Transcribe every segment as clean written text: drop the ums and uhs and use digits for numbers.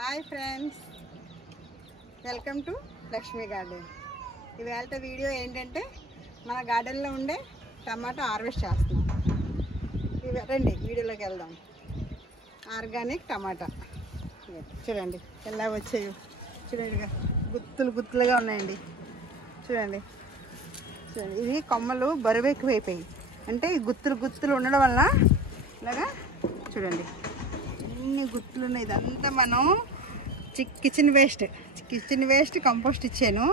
Hi friends, welcome to Lakshmi garden. ఇవాళ video ఏంటంటే మన గార్డెన్లో ఉండే టమాటా హార్వెస్ట్ చేస్తున్నాం. రండి వీడియోలోకి వెళ్దాం. ఆర్గానిక్ టమాటా చూడండి ఎలా వచ్చాయో. చూడండి గుత్తులు గుత్తులుగా ఉన్నాయండి. చూడండి చూడండి, ఇవి కొమ్మలు బరువు ఎక్కువైపోయాయి. అంటే ఈ గుత్తులు గుత్తులు ఉండడం వల్ల ఇలాగా చూడండి ఎన్ని గుత్తులు ఉన్నాయి. ఇదంతా మనం కిచెన్ వేస్ట్ కంపోస్ట్ ఇచ్చాను,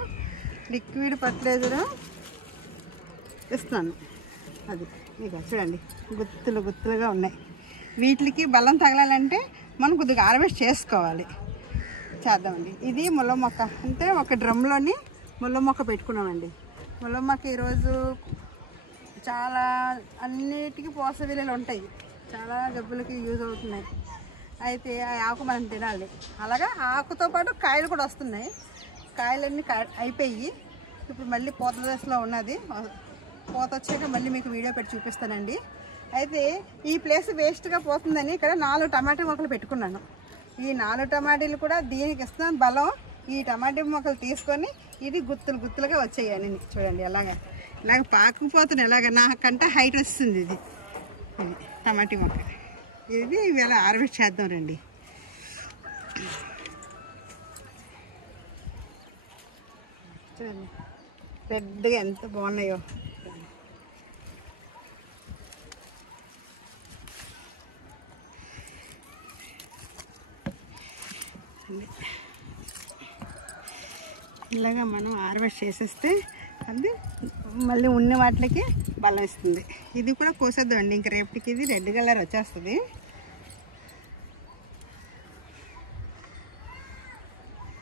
లిక్విడ్ ఫర్టిలైజర్ ఇస్తున్నాను. అది ఇక చూడండి గుత్తులు గుత్తులుగా ఉన్నాయి. వీటికి బలం తగలాలంటే మనం కొద్దిగా హార్వెస్ట్ చేసుకోవాలి. చేద్దామండి. ఇది ముళ్ళ మొక్క, అంటే ఒక డ్రమ్లోని ముళ్ళ మొక్క పెట్టుకున్నామండి. ముళ్ళ మొక్క ఈరోజు చాలా అన్నిటికీ పోషక ఉంటాయి, చాలా జబ్బులకి యూజ్ అవుతున్నాయి. అయితే ఆ ఆకు మనం తినాలి. అలాగా ఆకుతో పాటు కాయలు కూడా వస్తున్నాయి. కాయలన్నీ అయిపోయి ఇప్పుడు మళ్ళీ పూత దశలో ఉన్నది. పూత వచ్చాక మళ్ళీ మీకు వీడియో పెట్టి చూపిస్తానండి. అయితే ఈ ప్లేస్ వేస్ట్గా పోతుందని ఇక్కడ 4 టమాటా మొక్కలు పెట్టుకున్నాను. ఈ 4 టమాటీలు కూడా దీనికి ఇస్తున్న బలం. ఈ టమాటా మొక్కలు తీసుకొని ఇది గుత్తులు గుత్తులుగా వచ్చాయని చూడండి. ఇలాగ పాకుపోతున్నాయి. ఎలాగ నాకంటే హైట్ వస్తుంది ఇది టమాటా మొక్క. ఇది ఇవాళ హార్వెస్ట్ చేద్దాం రండి. చూడండి రెడ్గా ఎంత బాగున్నాయో. ఇలాగా మనం హార్వెస్ట్ చేసేస్తే అది మళ్ళీ ఉన్న వాటికి బలం ఇస్తుంది. ఇది కూడా కోసేద్దామండి. ఇంక రేపటికి ఇది రెడ్ కలర్ వచ్చేస్తుంది.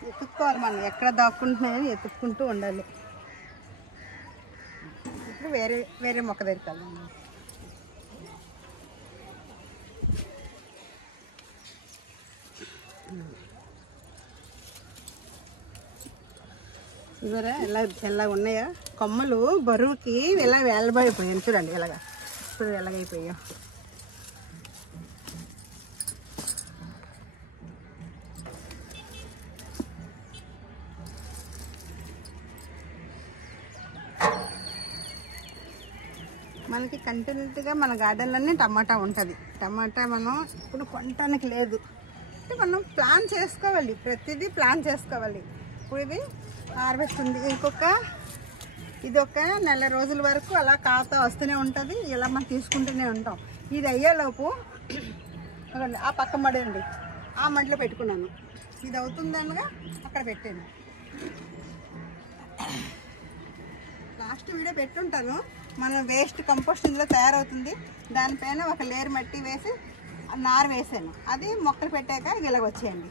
ఎత్తుక్కోవాలి మనం, ఎక్కడ దాక్కుంటున్నాయని ఎత్తుక్కుంటూ ఉండాలి. ఇప్పుడు వేరే మొక్క దొరుకుతాం. ఇవరా ఎలా ఉన్నాయా కొమ్మలు బరువుకి ఇలా వేలబడిపోయాను. చూడండి ఎలాగా ఇప్పుడు ఎలాగైపోయా. మనకి కంటిన్యూగా మన గార్డెన్లోనే టమాటా ఉంటుంది. టమాటా మనం ఇప్పుడు కొనటానికి లేదు, అంటే మనం ప్లాన్ చేసుకోవాలి. ప్రతిదీ ప్లాన్ చేసుకోవాలి. ఇప్పుడు ఇది హార్వెస్ట్ ఉంది. ఇది ఒక నెల రోజుల వరకు అలా కాతా వస్తూనే ఉంటుంది. ఇలా మనం తీసుకుంటూనే ఉంటాం. ఇది అయ్యేలోపు ఆ పక్క మడి అండి, ఆ మడిలో పెట్టుకున్నాను. ఇది అవుతుందనగా అక్కడ పెట్టాను. లాస్ట్ వీడియో పెట్టుంటాను. మన వేస్ట్ కంపోస్ట్ ఇందులో తయారవుతుంది. దానిపైన ఒక లేయర్ మట్టి వేసి నారు వేసాను. అది మొక్కలు పెట్టాక ఇలాగ వచ్చేయండి.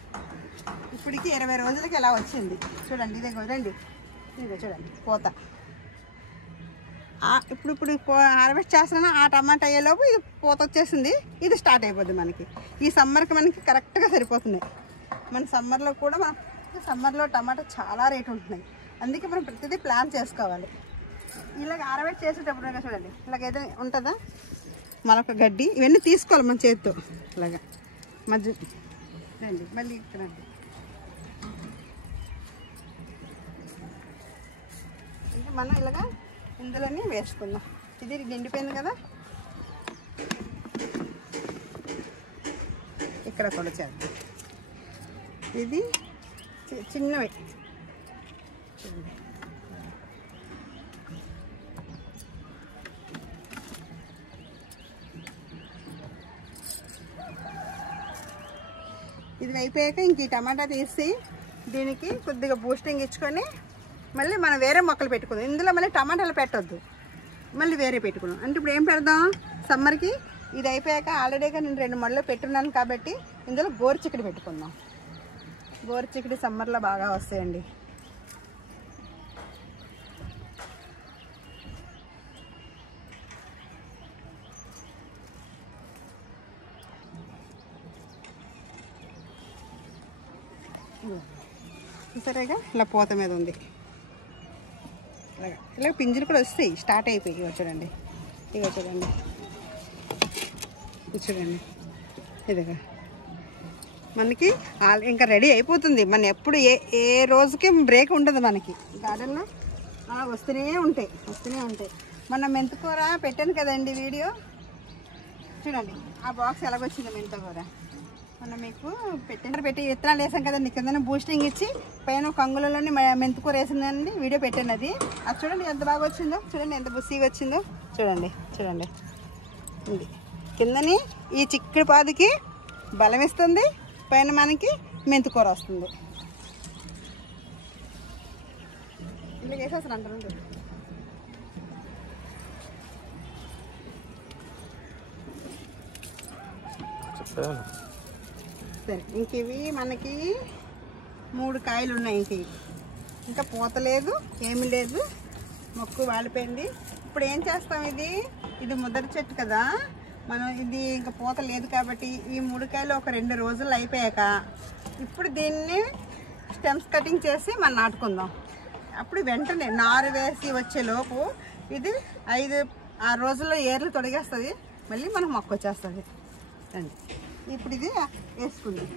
ఇప్పటికి 20 రోజులకి ఇలా వచ్చింది. చూడండి ఇదే వదండి, ఇదే చూడండి పూత. ఇప్పుడు హార్వెస్ట్ చేస్తున్నాను. ఆ టమాటా అయ్యేలోపు ఇది పూత వచ్చేసింది. ఇది స్టార్ట్ అయిపోద్ది మనకి. ఈ సమ్మర్కి మనకి కరెక్ట్గా సరిపోతుంది. మన సమ్మర్లో టమాటా చాలా రేటు ఉంటున్నాయి. అందుకే మనం ప్రతిదీ ప్లాన్ చేసుకోవాలి. ఇలాగ హార్వెస్ట్ చేసేటప్పుడు చూడండి ఇలాగ ఏదైనా ఉంటుందా మరొక గడ్డి, ఇవన్నీ తీసుకోవాలి మన చేతితో. ఇలాగా మధ్య రండి, మళ్ళీ ఇక్కడ అంటే మనం ఇలాగా ఇందులోనే వేసుకుందాం. ఇది నిండిపోయింది కదా, ఇక్కడ కూడా చేద్దాం. ఇది చిన్నవి ఇది అయిపోయాక ఇంక ఈ టమాటా తీసి దీనికి కొద్దిగా బూస్టింగ్ ఇచ్చుకొని మళ్ళీ మనం వేరే మొక్కలు పెట్టుకుందాం. ఇందులో మళ్ళీ టమాటాలు పెట్టొద్దు, మళ్ళీ వేరే పెట్టుకున్నాం. అంటే ఇప్పుడు ఏం పెడదాం సమ్మర్కి. ఇది అయిపోయాక ఆల్రెడీగా నేను 2 మళ్ళీ పెట్టున్నాను కాబట్టి ఇందులో గోరుచిక్కుడు పెట్టుకుందాం. గోరుచిక్కుడు సమ్మర్లో బాగా వస్తాయండి. చూసారేగా ఇలా పూత మీద ఉంది. ఇలా పింజలు కూడా వస్తాయి, స్టార్ట్ అయిపోయి. ఇగో చూడండి ఇది చూడండి ఇదిగా మనకి ఇంకా రెడీ అయిపోతుంది. మన ఎప్పుడు ఏ రోజుకి బ్రేక్ ఉండదు మనకి. గార్డెన్లో అలా వస్తూనే ఉంటాయి. మన మెంతికూర పెట్టాను కదండి వీడియో, చూడండి ఆ బాక్స్ ఎలాగొచ్చింది. మెంతికూర మనం మీకు పెట్టి విత్తనాలు వేసాం కదండి, కింద బూస్టింగ్ ఇచ్చి పైన కంగులలోని మెంతికూర వేసిందండి, వీడియో పెట్టాను అది చూడండి ఎంత బాగా వచ్చిందో. చూడండి ఎంత బుస్సీగా వచ్చిందో. చూడండి ఇది కిందని ఈ చిక్కుడు పాదుకి బలం ఇస్తుంది, పైన మనకి మెంతికూర వస్తుంది. ఇలా వేసేస్తాను అంటారు. సరే ఇంక ఇవి మనకి 3 కాయలు ఉన్నాయి. ఇంకా పూత లేదు, ఏమి లేదు, మొక్కు వాడిపోయింది. ఇప్పుడు ఏం చేస్తాం, ఇది ముద్దటి చెట్టు కదా, మనం ఇది ఇంకా పూత లేదు కాబట్టి ఈ 3 కాయలు ఒక 2 రోజులు అయిపోయాక ఇప్పుడు దీన్ని స్టెమ్స్ కటింగ్ చేసి మనం నాటుకుందాం. అప్పుడు వెంటనే నారు వేసి వచ్చేలోపు ఇది 5-6 రోజుల్లో ఏర్లు తొడిగేస్తుంది, మళ్ళీ మనకు మొక్క వచ్చేస్తుంది. ఇప్పుడు ఇది వేసుకుందాం.